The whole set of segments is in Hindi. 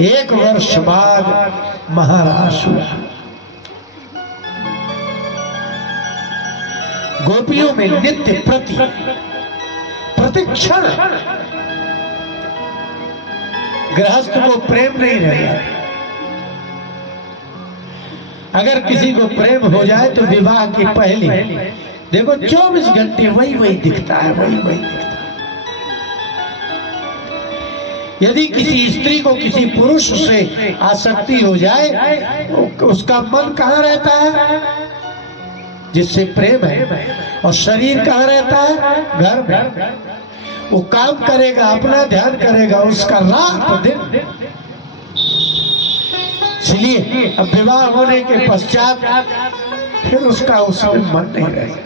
1 वर्ष बाद महाराज हुआ। गोपियों में नित्य प्रतिक्षण गृहस्थ को प्रेम नहीं रहेगा। अगर किसी को प्रेम हो जाए तो विवाह की पहली देखो 24 घंटे वही दिखता है, वही दिखता है। यदि किसी स्त्री को किसी पुरुष से आसक्ति हो जाए तो उसका मन कहाँ रहता है? जिससे प्रेम है। और शरीर कहाँ रहता है? घर में। वो काम करेगा, अपना ध्यान करेगा, उसका रात दिन। इसलिए अब विवाह होने के पश्चात फिर उसका उसमें मन नहीं रहेगा।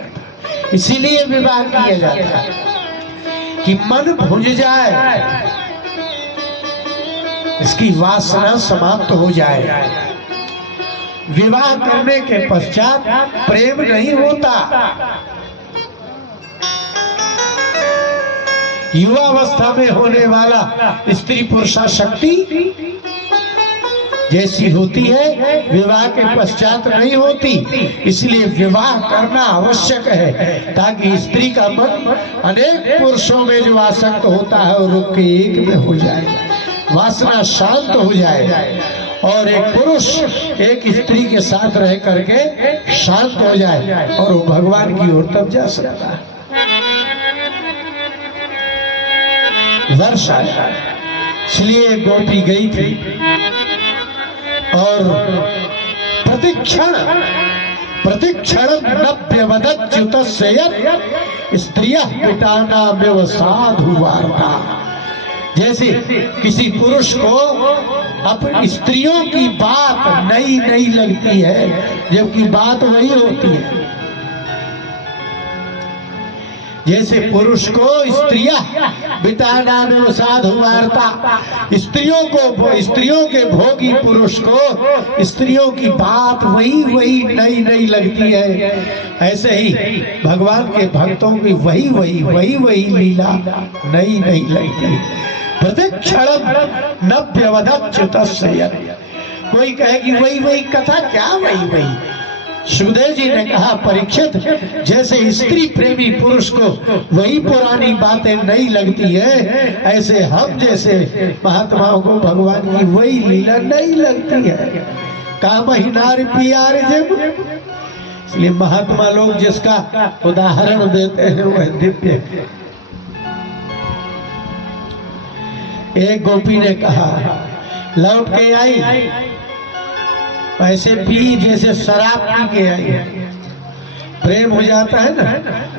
इसीलिए विवाह किया जाता है कि मन भुज जाए, इसकी वासना समाप्त हो जाए। विवाह करने के पश्चात प्रेम नहीं होता। युवावस्था में होने वाला स्त्री पुरुषाशक्ति जैसी होती है विवाह के पश्चात नहीं होती। इसलिए विवाह करना आवश्यक है ताकि स्त्री का मन अनेक पुरुषों में जो आसक्त होता है वो रुक के एक में हो जाए, वासना शांत हो जाए और एक पुरुष एक स्त्री के साथ रह करके शांत हो जाए और वो भगवान की ओर तब जा सकता है। वर्ष आया, इसलिए गोपी गई थी और प्रतिक्षण नव्यवदच्युतस्य स्त्रियः पितानामेव साधु वार्ता। जैसे किसी पुरुष को अपनी स्त्रियों की बात नई लगती है जबकि बात वही होती है। जैसे पुरुष को स्त्रियां बिताना में साधु वार्ता, स्त्रियों के भोगी पुरुष को स्त्रियों की बात वही नई लगती है। ऐसे ही भगवान के भक्तों की वही लीला नई लगती है। प्रतिक्षण नव्यवदच्युतस्य। कोई कहेगी वही कथा क्या वही। सुखदेव जी ने कहा परीक्षित, जैसे स्त्री प्रेमी पुरुष को वही पुरानी बातें नहीं लगती है, ऐसे हम जैसे महात्माओं को भगवान की वही लीला नहीं लगती है। काम ही नारी प्यार जब। इसलिए महात्मा लोग जिसका उदाहरण देते हैं वह दिव्य है। एक गोपी ने कहा लौट के आई, ऐसे पी जैसे शराब पी के आई। प्रेम हो जाता है ना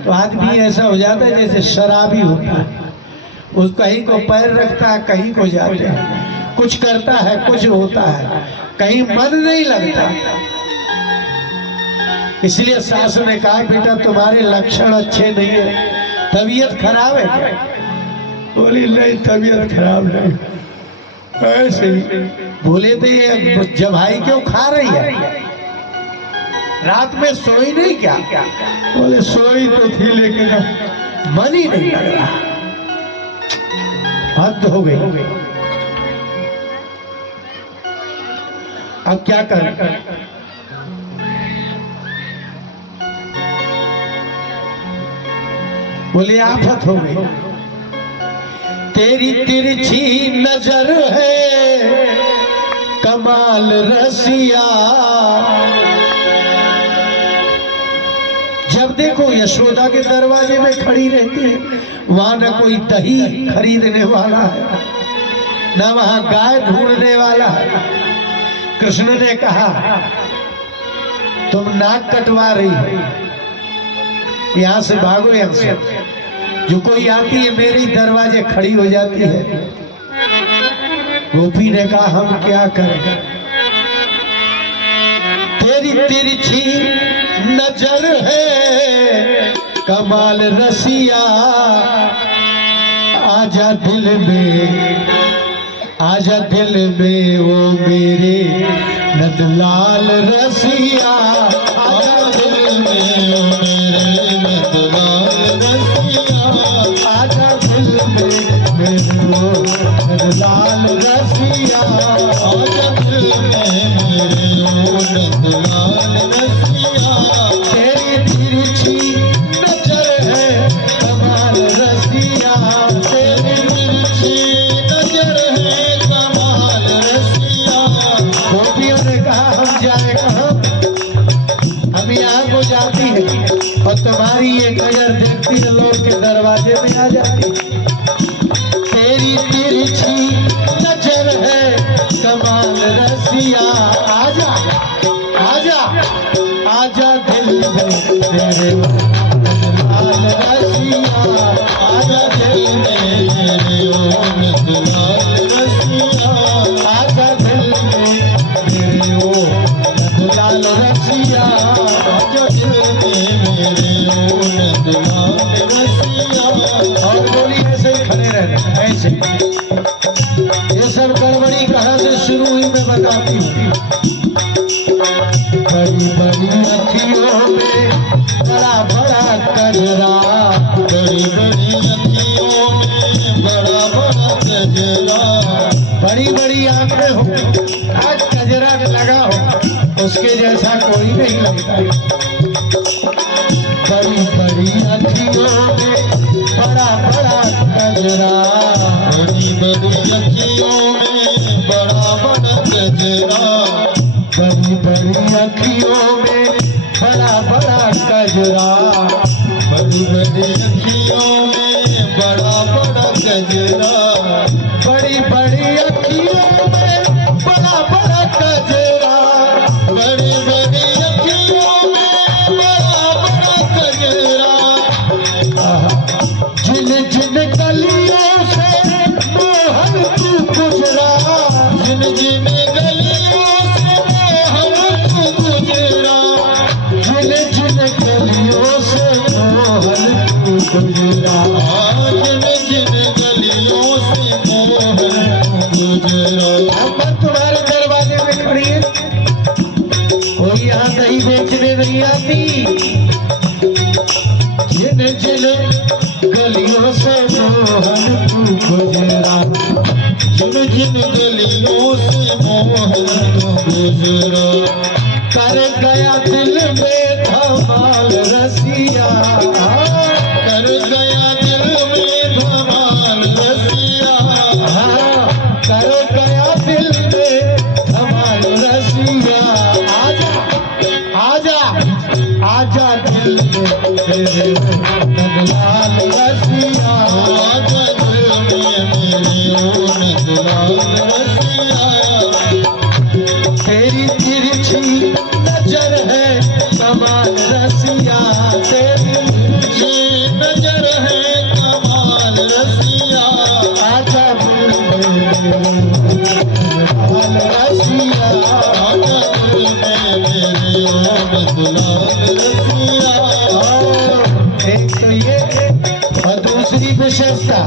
तो आदमी ऐसा हो जाता है जैसे शराबी होता है। उस कहीं को पैर रखता है, कहीं को जाता है, कुछ करता है, कुछ होता है, कहीं मन नहीं लगता। इसलिए सास ने कहा बेटा तुम्हारे लक्षण अच्छे नहीं है, तबीयत खराब है क्या? बोली नहीं तबीयत खराब नहीं, ऐसे ही। बोले तो ये जवाई क्यों खा रही है? रात में सोई नहीं क्या? बोले सोई तो थी लेकिन मन ही नहीं लग रहा। हद हो गई। अब क्या कर? बोले आफत हो गई। तेरी तिरछी नजर है कमाल रसिया। जब देखो यशोदा के दरवाजे में खड़ी रहती है, वहां न कोई दही खरीदने वाला है, न वहां गाय ढूंढने वाला है। कृष्ण ने कहा तुम नाक कटवा रही हो, यहां से भागो, यहां से। जो कोई आती है मेरे ही दरवाजे खड़ी हो जाती है। गोपी ने कहा हम क्या करें? तेरी तिरछी नजर है कमाल रसिया। आजा दिल में वो मेरे नंदलाल रसिया। आजा दिल में वो मेरे नंदलाल रसिया। आजा दिल में वो नंदलाल रसिया। रसिया, आजा दिल में मेरे ओ नंदलाल रसिया। तेरी तिरछी नजर है कमाल रसिया, तेरी तिरछी नजर है कमाल रसिया। गोपियों ने कहा हम जाए कहाँ, हम यहाँ को जाती है और तुम्हारी ये नजर देखती है लोग के दरवाजे में आ जाती। तेरी तिरछी नजर है कमाल रसिया, आजा आजा आजा दिल में तेरे लाल रसिया, आजा दिल में तेरे ओ नंदलाल रसिया, आजा दिल में तेरे ओ नंदलाल रसिया, आजा दिल में मेरे ओ नंदलाल रसिया। और बोली ऐसे ही खड़े रहना, ऐसे। ये सब गड़बड़ी कहाँ से शुरू हुई मैं बताती हूँ। बड़ी बड़ी अखियों में बड़ा बड़ा कजरा, बड़ी बड़ी अखियों में बड़ा बड़ा कजरा, बड़ी बड़ी आंखें हो, आज कजरा लगा हो उसके जैसा कोई नहीं लगता। बड़ी बड़ी अखियों में बड़ा बड़ा कजरा, बड़ी बड़ी अखियों में बड़ा बड़ा कजरा, बड़ी बड़ी अखियों में बड़ा बड़ा कजरा, बड़ी बड़ी अखियों में बड़ा बड़ा कजरा, बड़ी बड़ी अखियों में बड़ा बड़ा कजरा, बड़ी बड़ी अखियों में बड़ा बड़ा कजरा। जिन जिन गलियों से मोहन तू गुजरा, जिन जिन गलियों से मोहन तू गुजरा, जिन जिन गलियों से मोहन तू गुजरा, जिन जिन गलियों से मोहन तू गुजरा। अब तुम्हारे दरवाजे में खड़ी है, कोई यहाँ दही बेचने नहीं आती। जिन जिन गलियों से मोहन तू गुजरा, जिन जिन गलियों से मोहन तू गुजरा, कर गया दिल में धमाल रसिया, कर गया दिल में धमाल रसिया, हाँ कर गया दिल में धमाल रसिया। आजा आजा आजा दिल में तेरे नंदलाल रसिया, आजा दिल में मेरे ओ नंदलाल रसिया। तेरी तिरछी नजर है कमाल रसिया, तेरी तिरछी नजर है कमाल रसिया, आजा दिल में नंदलाल रसिया, आजा दिल में मेरे ओ नंदलाल रसिया। एक तो ये और दूसरी विशेषता,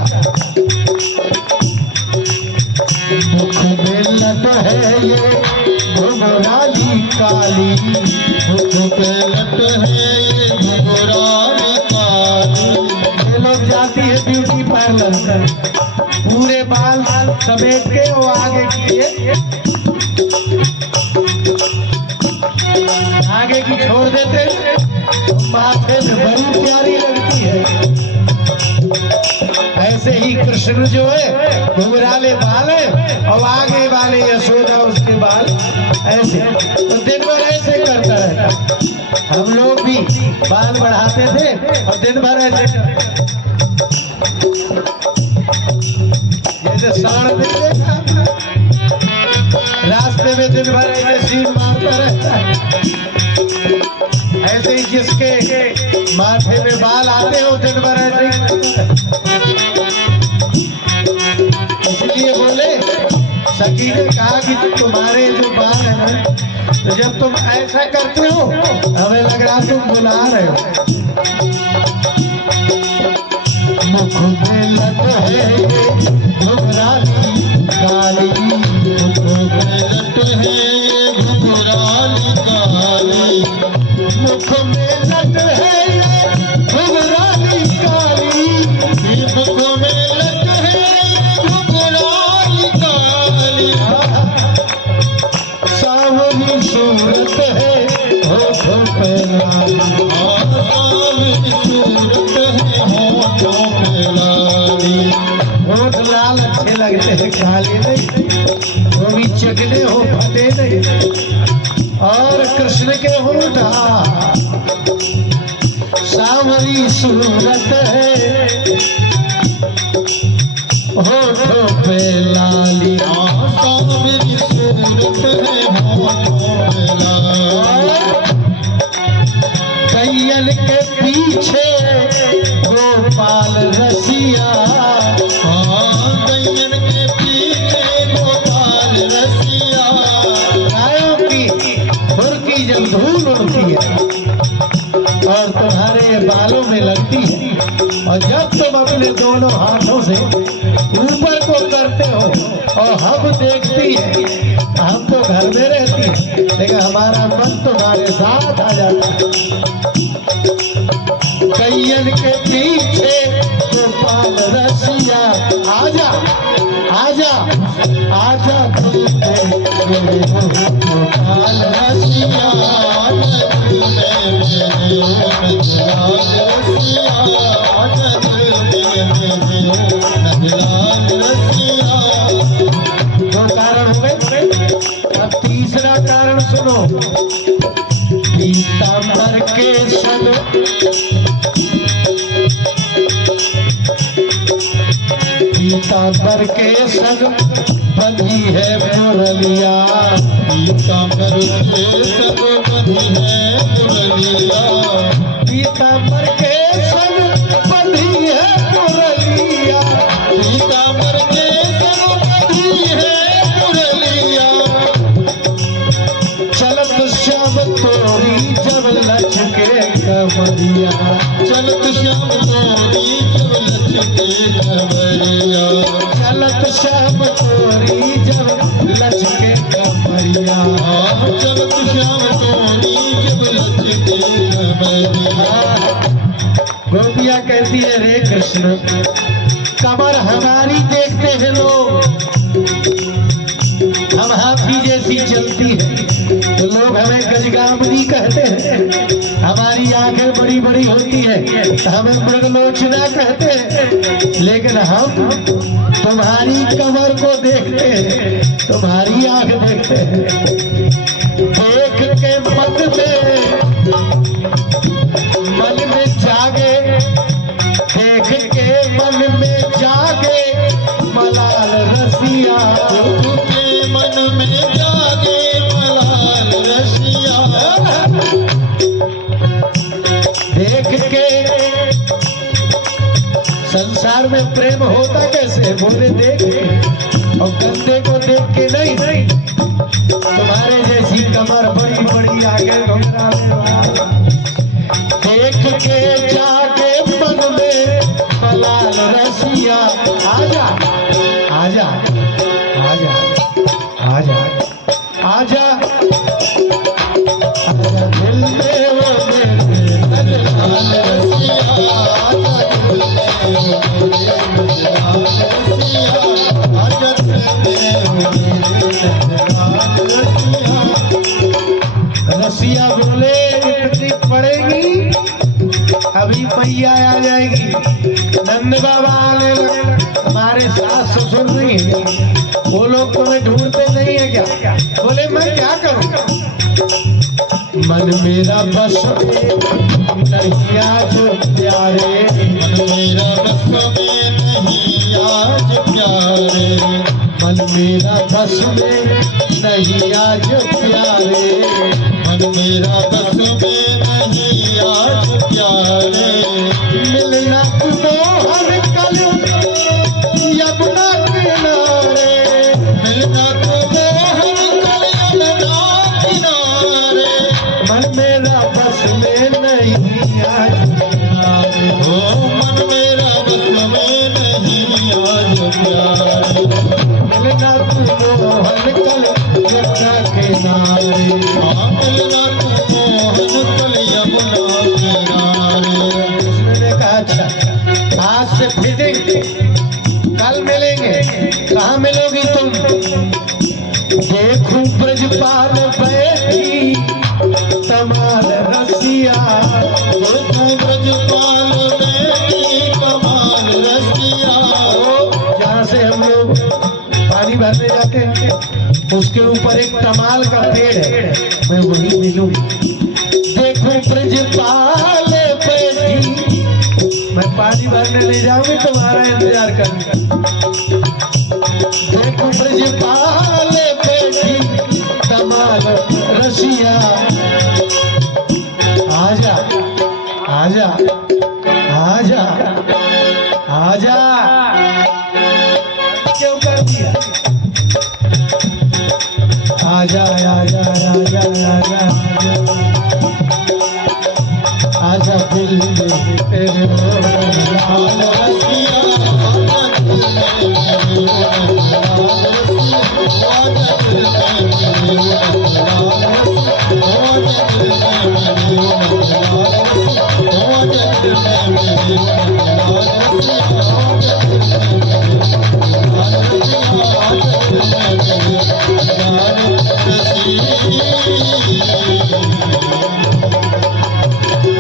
मुख में लट है ये घुंघराली काली, मुख पे लट है ये घुंघराली काली। ये लोग जाती है ब्यूटी पार्लर में, पूरे बाल समेट के वो आगे किए, आगे की छोड़ देते, माथे में बड़ी प्यारी लगती है। ऐसे ही कृष्ण जो है घुंघराले बाल है और आगे वाले यशोदा उसके बाल ऐसे, तो दिन भर ऐसे करता रहता। हम लोग भी बाल बढ़ाते थे और दिन भर ऐसे करते, जैसे साढ़ दिन रास्ते में दिन भर ऐसे सीन मारता रहता है। ऐसे ही जिसके माथे में बाल आते हो दिन भर ऐसे ही। इसलिए बोले सखी ने कहा कि तुम्हारे जो बाल है ना, तो जब तुम ऐसा करते हो हमें लग रहा तुम बुला रहे हो। मुख में लट है ये घुंघराली काली, मुख में लट है ये घुंघराली काली, मुख में लट है ये घुंघराली काली, मुख में लट है ये घुंघराली काली। काले नहीं, वो भी चकने हो फटे नहीं। और कृष्ण के होंठ सांवरी सूरत है, होठों पे लाली सांवरी सूरत है, होठों पे लाली। कैयल के पीछे गोपाल रसिया, कैयल के पीछे गोपाल रसिया। गायों की खुर की जब धूल उड़ती है और तुम्हारे बालों में लगती है, और जब तुम अपने दोनों हाथों से ऊपर को करते हो और हम देखती है, हम तो घर में रहती है लेकिन हमारा मन तुम्हारे साथ आ जाता है। कैयन के पीछे गोपाल रसिया, आजा आजा आजा गोपाल रसिया, दो कारण हो गए। अब तीसरा कारण सुनो। पीताम्बर के संग पीताम्बर के संग बंधी है मुरलिया, पीताम्बर के संग बंधी है मुरलिया। पीताम्बर के संग बंधी है मुरलिया, पीताम्बर के संग बंधी है मुरलिया। चलत श्याम तोरी जब लचके कमरिया, चलत श्याम तोरी जब लचके कमरिया। चलत श्याम तोरी जब लचके कमरिया, चलत श्याम तोरी जब लचके कमरिया। गोपिया कहती है रे कृष्ण, कमर हमारी देखते हैं लोग, हम हाथी जैसी चलती है तो लोग हमें गजगामनी कहते हैं, हमारी आंखें बड़ी बड़ी होती है तो हमें मृगलोचना कहते हैं, लेकिन हम तुम्हारी कमर को देखते हैं, तुम्हारी आंख देखते हैं। देख के मन में जागे, देख के मन में जागे मलाल रसिया, के मन में जागे मलाल रसिया। देख के संसार में प्रेम होता कैसे, बोले देख के, और गंदे को देख के नहीं। तुम्हारे जैसी कमर बड़ी बड़ी आगे घुमाने वाला, देख के जागे मन में मलाल रसिया। आजा आजा आजा आजा आजा आजा दिल में वो मेरे मलाल रसिया। आजा दिल में वो मेरे मलाल रसिया। आजा दिल में वो मेरे मलाल रसिया। रसिया बोले इतनी पड़ेगी, अभी मैया आ जाएगी। नंद बाबा आने लगे, हमारे सास ससुर नहीं है, वो लोग तुम्हें ढूंढते नहीं है क्या? बोले मैं क्या करूं, मन मेरा बस में नहीं आज प्यारे, मन मेरा बस में नहीं आज प्यारे। मन मेरा बस में नहीं आज प्यारे, मन मेरा बस में नहीं आज प्यारे। मिलना मोहन कल यमुना किनारे, मिलना तो मोहन कल यमुना किनारे। मन मेरा बस में नहीं आज प्यारे, ओ मन मेरा बस में नहीं आज प्यारे। मिलना मोहन कल यमुना किनारे। मिलना तो मोहन कल यमुना किनारे। कृष्ण ने कहा अच्छा आज से फिर कल मिलेंगे, कहाँ मिलोगी तुम? देखूं ब्रजपाल बैठी तमाल रसिया, देखूं ब्रजपाल बैठी कमाल रसिया। जहाँ से हम लोग करने जाते हैं, उसके ऊपर एक तमाल का पेड़ है, मैं वही मिलूं। देखो ब्रजपाल बैठी, मैं पानी भरने नहीं जाऊंगी, तुम्हारा इंतजार करूंगा। देखो ब्रजपाल बैठी तमाल रसिया, आजा आजा आजा आजा, क्यों कर दिया? आजा आजा आजा आजा आजा दिल में तेरे लाल रसिया,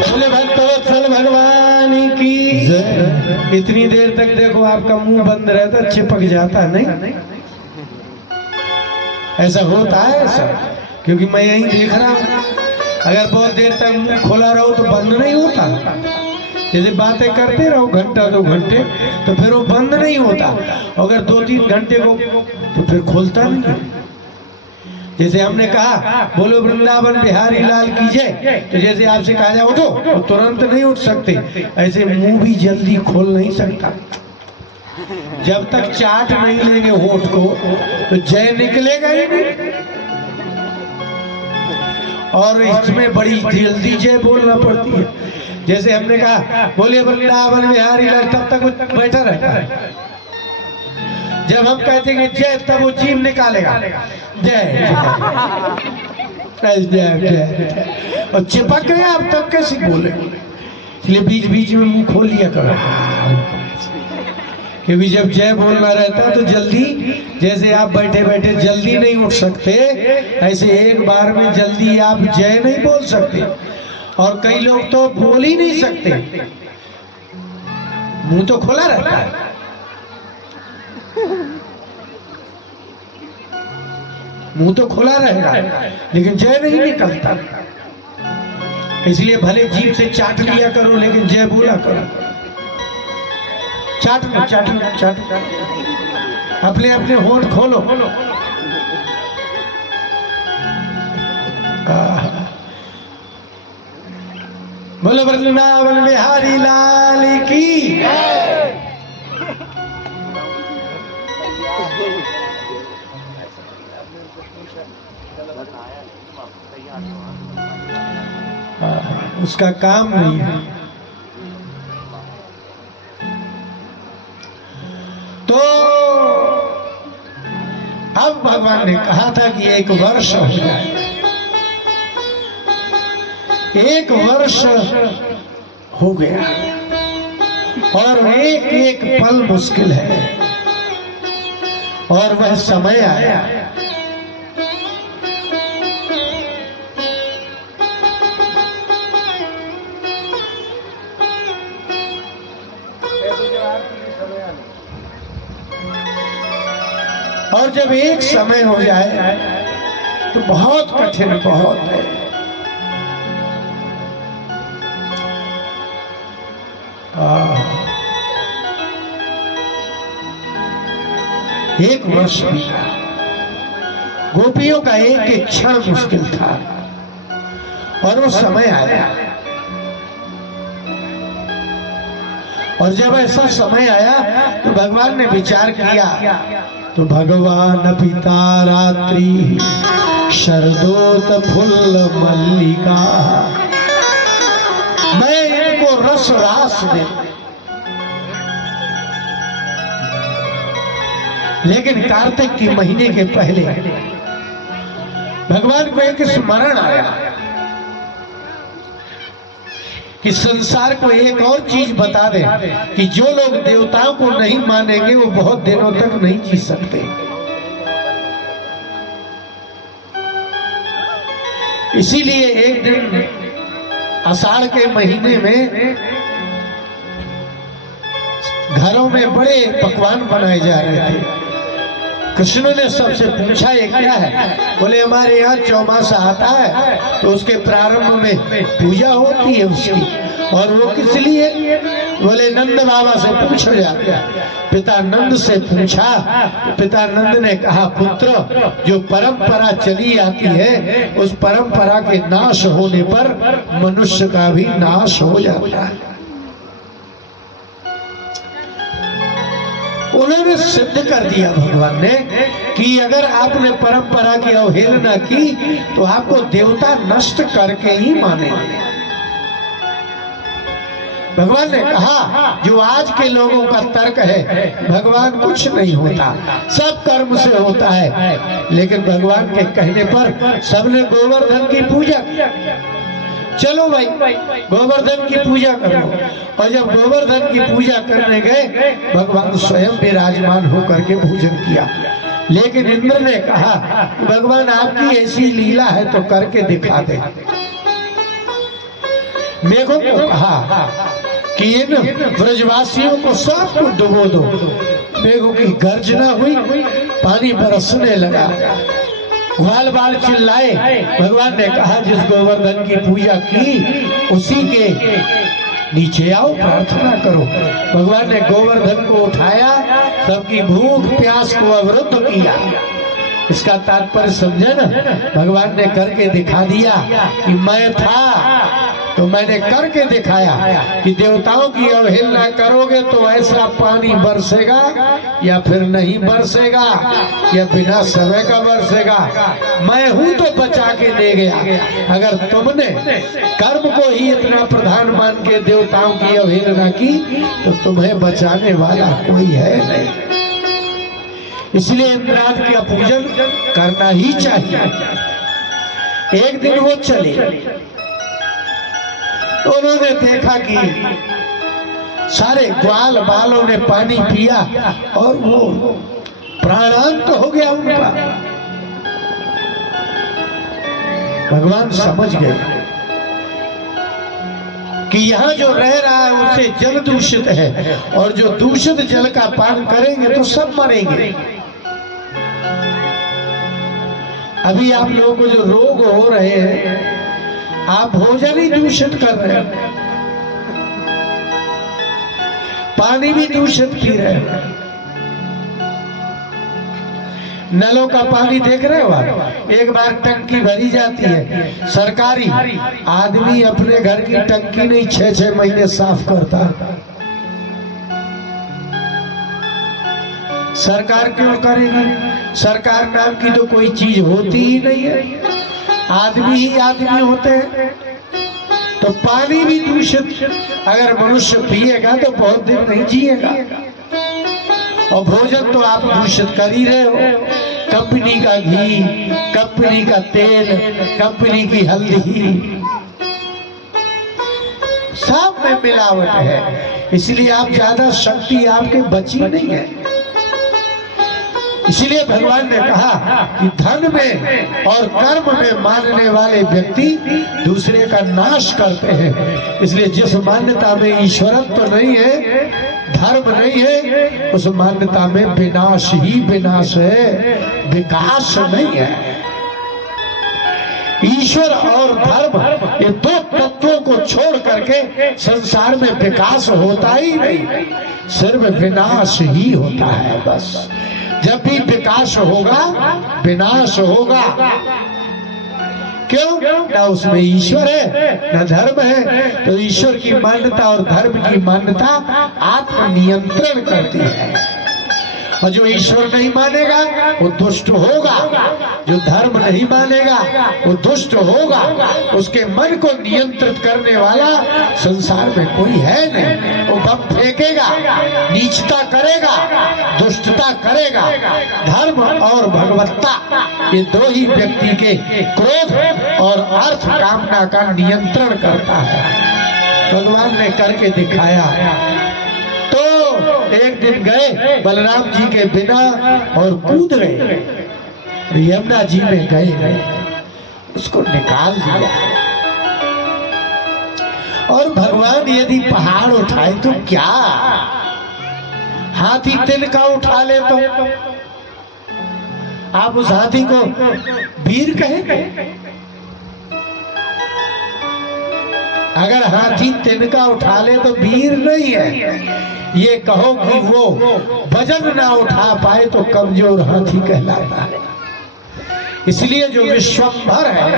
बोले भक्तवत्सल भगवान की जय। इतनी देर तक देखो आपका मुंह बंद रहता, चिपक जाता नहीं, ऐसा होता है ऐसा, क्योंकि मैं यही देख रहा हूं। अगर बहुत देर तक मुंह खोला रहो तो बंद नहीं होता। जैसे बातें करते रहो घंटा 2 घंटे तो फिर वो बंद नहीं होता, अगर 2-3 घंटे को तो फिर खोलता नहीं। जैसे हमने कहा बोलो वृंदावन बिहारी लाल की जय, तो जैसे आपसे कहा जाए उठो तो तुरंत नहीं उठ सकते, ऐसे मुंह भी जल्दी खोल नहीं सकता। जब तक चाट नहीं लेंगे होठ को तो जय निकलेगा ही नहीं। और इसमें बड़ी जल्दी जय बोलना पड़ती है। जैसे हमने कहा बोले वृंदावन बिहारी लाल, तब तक बैठा रहता है। जब हम कहते हैं जय, तब वो जीभ निकालेगा जय जय जय, और चिपक गया अब तब कैसे बोले। इसलिए बीच बीच में मुंह खोल लिया करो, क्योंकि जब जय बोलना रहता है तो जल्दी, जैसे आप बैठे बैठे जल्दी नहीं उठ सकते, ऐसे एक बार में जल्दी आप जय नहीं बोल सकते। और कई लोग तो बोल ही नहीं सकते, मुंह तो खुला रहता है, मुंह तो खुला रहेगा लेकिन जय नहीं निकलता। इसलिए भले जीभ से चाट लिया करो लेकिन जय बोला करो। चाट लो चाट लो चाट, अपने अपने होंठ खोलो। बोलो वृंदावन बिहारी लाल की। उसका काम नहीं है। तो अब भगवान ने कहा था कि 1 वर्ष हो जाए, 1 वर्ष हो गया और एक एक पल मुश्किल है, और वह समय आया और जब एक समय हो जाए तो बहुत कठिन बहुत है। एक वर्ष बीता, गोपियों का एक एक क्षण मुश्किल था और वो समय आया। और जब ऐसा समय आया तो भगवान ने विचार किया, तो भगवान पिता रात्रि शरदोत फुल्ल मल्लिका, मैं इनको रस रास दे। लेकिन कार्तिक के महीने के पहले भगवान को एक स्मरण आया कि संसार को एक और चीज बता दे कि जो लोग देवताओं को नहीं मानेंगे वो बहुत दिनों तक नहीं जी सकते। इसीलिए एक दिन आषाढ़ के महीने में घरों में बड़े पकवान बनाए जा रहे थे। कृष्ण ने सबसे पूछा ये क्या है? बोले हमारे यहाँ चौमासा आता है तो उसके प्रारंभ में पूजा होती है उसकी। और वो किस लिए? बोले नंद बाबा से पूछो जाते हैं। पिता नंद से पूछा, पिता नंद ने कहा पुत्र, जो परंपरा चली आती है उस परंपरा के नाश होने पर मनुष्य का भी नाश हो जाता है। उन्होंने सिद्ध कर दिया भगवान ने कि अगर आपने परंपरा की अवहेलना की तो आपको देवता नष्ट करके ही मानेंगे। भगवान ने कहा जो आज के लोगों का तर्क है भगवान कुछ नहीं होता, सब कर्म से होता है, लेकिन भगवान के कहने पर सबने गोवर्धन की पूजा किया। चलो भाई गोवर्धन की पूजा करो। और जब गोवर्धन की पूजा करने गए भगवान स्वयं विराजमान होकर के भोजन किया। लेकिन इंद्र ने कहा भगवान आपकी ऐसी लीला है तो करके दिखा दे। मेघों को कहा कि इन ब्रजवासियों को सबको डुबो दो। मेघों की गर्जना हुई, पानी बरसने लगा, ग्वाल बाल चिल्लाए। भगवान ने कहा जिस गोवर्धन की पूजा की उसी के नीचे आओ, प्रार्थना करो। भगवान ने गोवर्धन को उठाया, सबकी भूख प्यास को अवरुद्ध किया। इसका तात्पर्य समझे ना, भगवान ने करके दिखा दिया कि मैं था तो मैंने करके दिखाया कि देवताओं की अवहेलना करोगे तो ऐसा पानी बरसेगा या फिर नहीं बरसेगा या बिना समय का बरसेगा। मैं हूं तो बचा के ले गया। अगर तुमने कर्म को ही इतना प्रधान मान के देवताओं की अवहेलना की तो तुम्हें बचाने वाला कोई है नहीं। इसलिए इंद्राद का पूजन करना ही चाहिए। एक दिन वो चले, उन्होंने देखा कि सारे ग्वाल बालों ने पानी पिया और वो प्राणांत हो गया उनका। भगवान समझ गए कि यहाँ जो रह रहा है उससे जल दूषित है और जो दूषित जल का पान करेंगे तो सब मरेंगे। अभी आप लोगों को जो रोग हो रहे हैं आप भोजन ही दूषित कर रहे हैं, पानी भी दूषित पी रहे हैं। नलों का पानी देख रहे हो आप, एक बार टंकी भरी जाती है सरकारी, आदमी अपने घर की टंकी नहीं 6-6 महीने साफ करता। सरकार क्यों करेगी? सरकार नाम की तो कोई चीज होती ही नहीं है, आदमी ही आदमी होते हैं। तो पानी भी दूषित अगर मनुष्य पिएगा तो बहुत दिन नहीं जिएगा। और भोजन तो आप दूषित कर ही रहे हो, कंपनी का घी, कंपनी का तेल, कंपनी की हल्दी, सब में मिलावट है। इसलिए आप ज्यादा शक्ति आपके बची नहीं है। इसलिए भगवान ने कहा कि धन में और कर्म में मानने वाले व्यक्ति दूसरे का नाश करते हैं। इसलिए जिस मान्यता में ईश्वरत्व तो नहीं है, धर्म नहीं है, उस मान्यता में विनाश ही विनाश है, विकास नहीं है। ईश्वर और धर्म ये दो तत्वों को छोड़ करके संसार में विकास होता ही नहीं, सिर्फ विनाश ही होता है। बस जब भी विकास होगा विनाश होगा। क्यों? ना उसमें ईश्वर है ना धर्म है। तो ईश्वर की मान्यता और धर्म की मान्यता आत्मनियंत्रण करती है। और जो ईश्वर नहीं मानेगा वो दुष्ट होगा, जो धर्म नहीं मानेगा वो दुष्ट होगा। उसके मन को नियंत्रित करने वाला संसार में कोई है नहीं। वो बम फेंकेगा, नीचता करेगा, दुष्टता करेगा। धर्म और भगवत्ता ये दो ही व्यक्ति के क्रोध और अर्थ कामना का नियंत्रण करता है। भगवान ने करके दिखाया। तो एक दिन गए बलराम जी के बिना और कूद गए, यमुना जी में गए, उसको निकाल दिया। और भगवान यदि पहाड़ उठाए तो क्या, हाथी तिनका उठा ले तो आप उस हाथी को वीर कहेंगे? अगर हाथी तिनका उठा ले तो वीर नहीं है। ये कहो कि वो वजन ना उठा पाए तो कमजोर हाथी कहलाता है। इसलिए जो विश्वंभर है,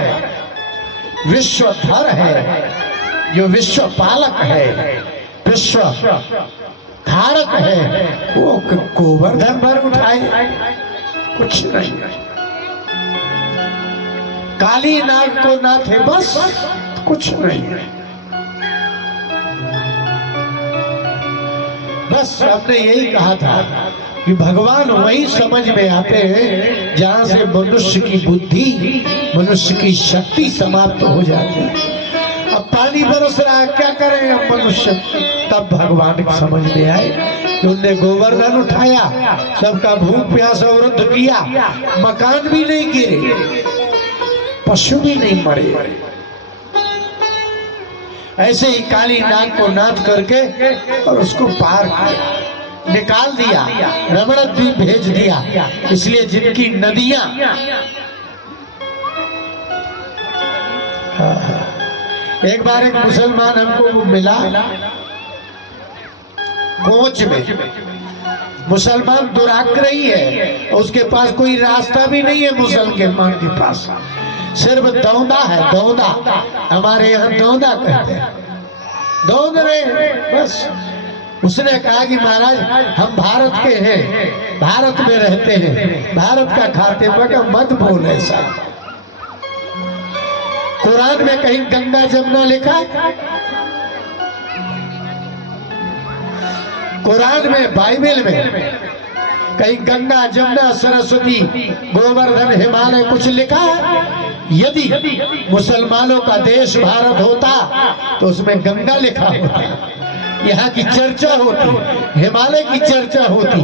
विश्वधर है, जो विश्व पालक है, विश्व धारक है, वो गोवर्धन भर उठाए कुछ नहीं। काली नाग को ना थे बस कुछ नहीं है। बस आपने यही कहा था कि भगवान वही समझ में आते हैं जहां से मनुष्य की बुद्धि, मनुष्य की शक्ति समाप्त हो जाती है। अब पानी बरस रहा है, क्या करें अब मनुष्य? तब भगवान की समझ में आए कि उनने गोवर्धन उठाया, सबका भूख प्यास अवरुद्ध किया, मकान भी नहीं गिरे, पशु भी नहीं मरे। ऐसे ही काली नाग को नाद करके और उसको पार किया, निकाल दिया, रमण द्वीप भेज दिया। इसलिए जिनकी नदियां, एक बार एक मुसलमान हमको मिला कोच में। मुसलमान दुराग्रही है, उसके पास कोई रास्ता भी नहीं है। मुसलमान के पास सिर्फ दौंदा है, दौंदा, हमारे यहाँ दौंदा कहते हैं, दौंद रहे बस। उसने कहा कि महाराज हम भारत के हैं, भारत में रहते हैं, भारत का खाते, मगर मत बोल ऐसा। कुरान में कहीं गंगा जमुना लिखा? कुरान में, बाइबल में कहीं गंगा जमुना सरस्वती गोवर्धन हिमालय कुछ लिखा है? यदि मुसलमानों का देश भारत होता तो उसमें गंगा लिखा होता, यहाँ की चर्चा होती, हिमालय की चर्चा होती,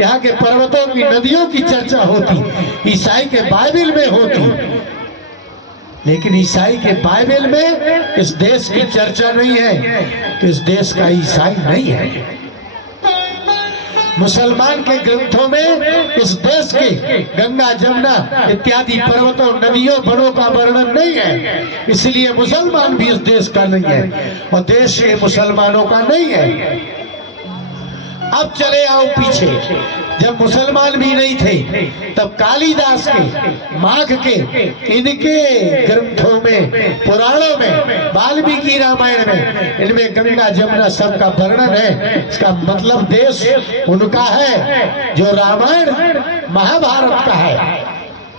यहाँ के पर्वतों की नदियों की चर्चा होती, ईसाई के बाइबल में होती। लेकिन ईसाई के बाइबल में इस देश की चर्चा नहीं है, तो इस देश का ईसाई नहीं है। मुसलमान के ग्रंथों में इस देश के गंगा जमुना इत्यादि पर्वतों नदियों वनों का वर्णन नहीं है। इसलिए मुसलमान भी इस देश का नहीं है और देश ये मुसलमानों का नहीं है। अब चले आओ पीछे, जब मुसलमान भी नहीं थे तब कालिदास के, माघ के, इनके ग्रंथों में, पुराणों में, वाल्मीकि रामायण में, इनमें गंगा जमुना सबका वर्णन है। इसका मतलब देश उनका है जो रामायण महाभारत का है।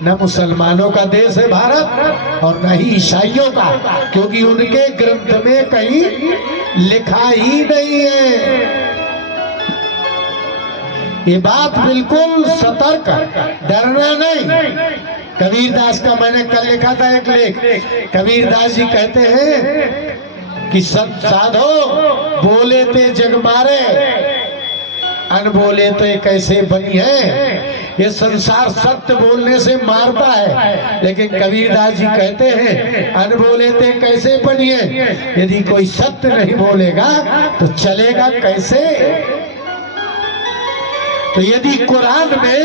न मुसलमानों का देश है भारत और न ही ईसाइयों का, क्योंकि उनके ग्रंथ में कहीं लिखा ही नहीं है। ये बात बिल्कुल सतर्क, डरना नहीं। कबीरदास का मैंने कल लिखा था एक लेख। कबीरदास जी कहते हैं कि संत साधो बोले ते जग मारे, अनबोले ते कैसे बनी है। ये संसार सत्य बोलने से मारता है, लेकिन कबीरदास जी कहते हैं अनबोले ते कैसे बनी है। यदि कोई सत्य नहीं बोलेगा तो चलेगा कैसे? तो यदि कुरान में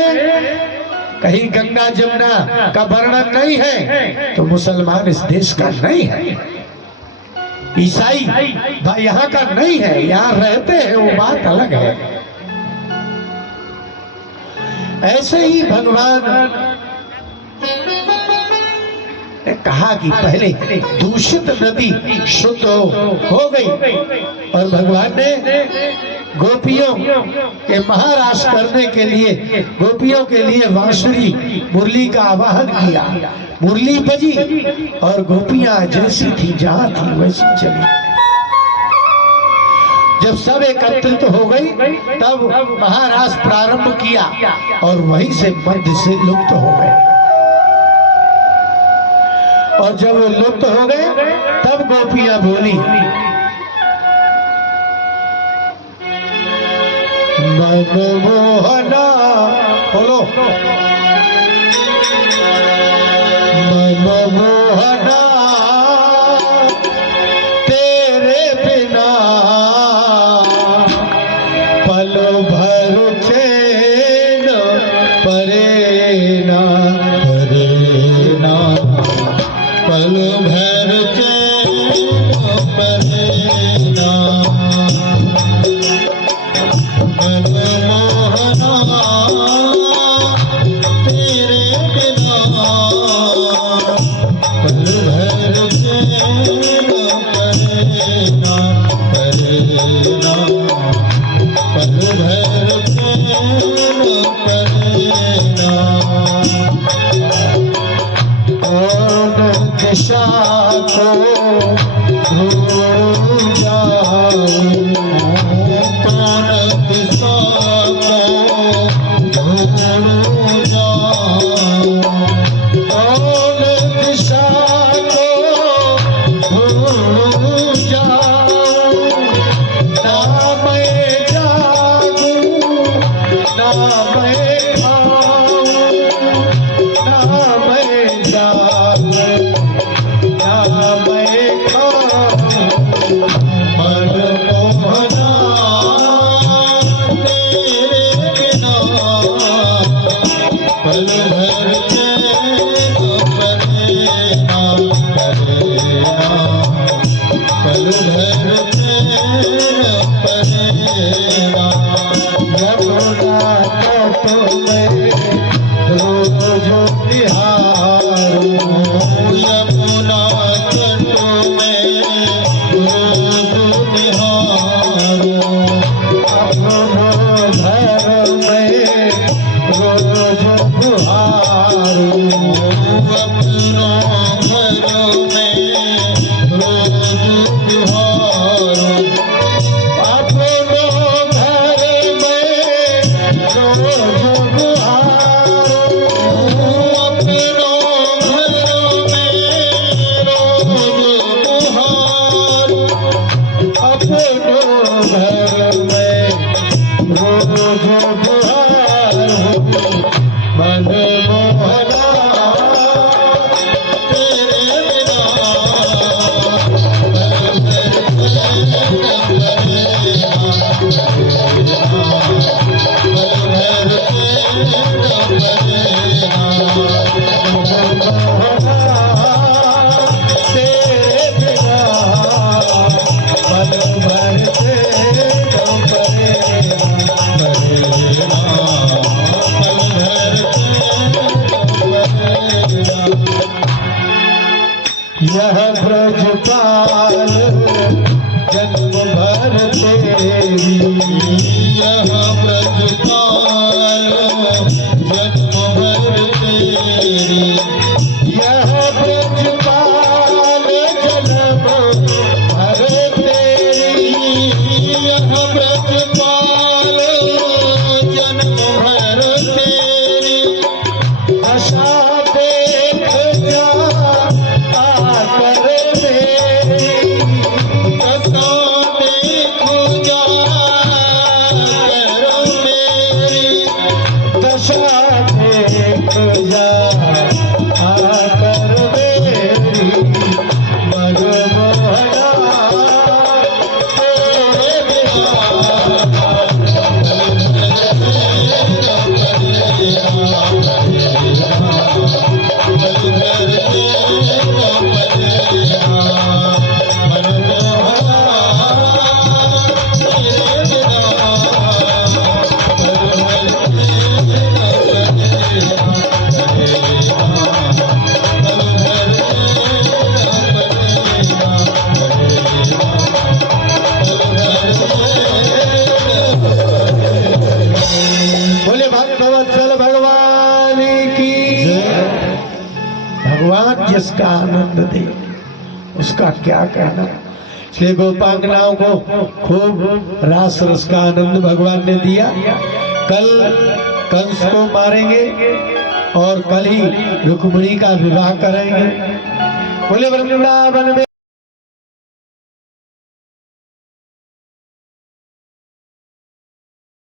कहीं गंगा जमुना का वर्णन नहीं है तो मुसलमान इस देश का नहीं है, ईसाई यहाँ का नहीं है। यहाँ रहते हैं वो बात अलग है। ऐसे ही भगवान ने कहा कि पहले दूषित नदी शुद्ध हो गई और भगवान ने गोपियों के महारास करने के लिए, गोपियों के लिए बांसुरी मुरली का आवाहन किया। मुरली बजी और गोपियां जैसी थी जहां थी वैसी चली। जब सब एकत्रित हो गई तब महारास प्रारंभ किया और वहीं से मध्य से लुप्त हो गए। और जब वो लुप्त हो गए तब गोपियां बोली, मनमोहना, बोलो मनमोहना तेरे बिना पल भर चैन परे ना। करे ना पल भर चैन परे ना मनमोहना तेरे बिना पल भर चैन परे ना पल भर चैन परे ना कौन दिशा को भूल जाऊं, कौन दिशा को भूल जाऊं, कौन दिशा को भूल जाऊं, ना मैं जागूं ना मैं खाऊं, ना मैं जागूं ना मैं खाऊं, मनमोहना तेरे बिना पल भर चैन परे ना पल भर चैन परे ना यमुना तट में रोज निहारूं, यमुना तट में रोज निहारूं, अपनो घर में रोज बुहारूं, अपनो घर में रोज बुहारूं, अपनो घर में रोज बुहारूं, अपनो घर में रोज बुहारूं, अपनो घर में रोज बुहारूं, मनमोहना तेरे बिना तेरे बिना पल भर तेरे परे यह ब्रजपाल जन्म भर तेरी, यह ब्रजपाल जन्म भर तेरी, यह ब्रजपाल जन्म भर तेरी, यह ब्रजपाल जन्म भर तेरी, आशा देख जा आकर मेरी, दशा देख जा कर मेरी, दशा देख जा आकर मेरी, मनमोहना तेरे बिना बोले भगवत्सल भगवान की भगवान जिसका आनंद दे उसका क्या कहना। इसलिए गोपांगनाओं को खूब रास रस का आनंद भगवान ने दिया। कल कंस को मारेंगे और कल ही रुक्मिणी का विवाह करेंगे। बोले वृंदावन में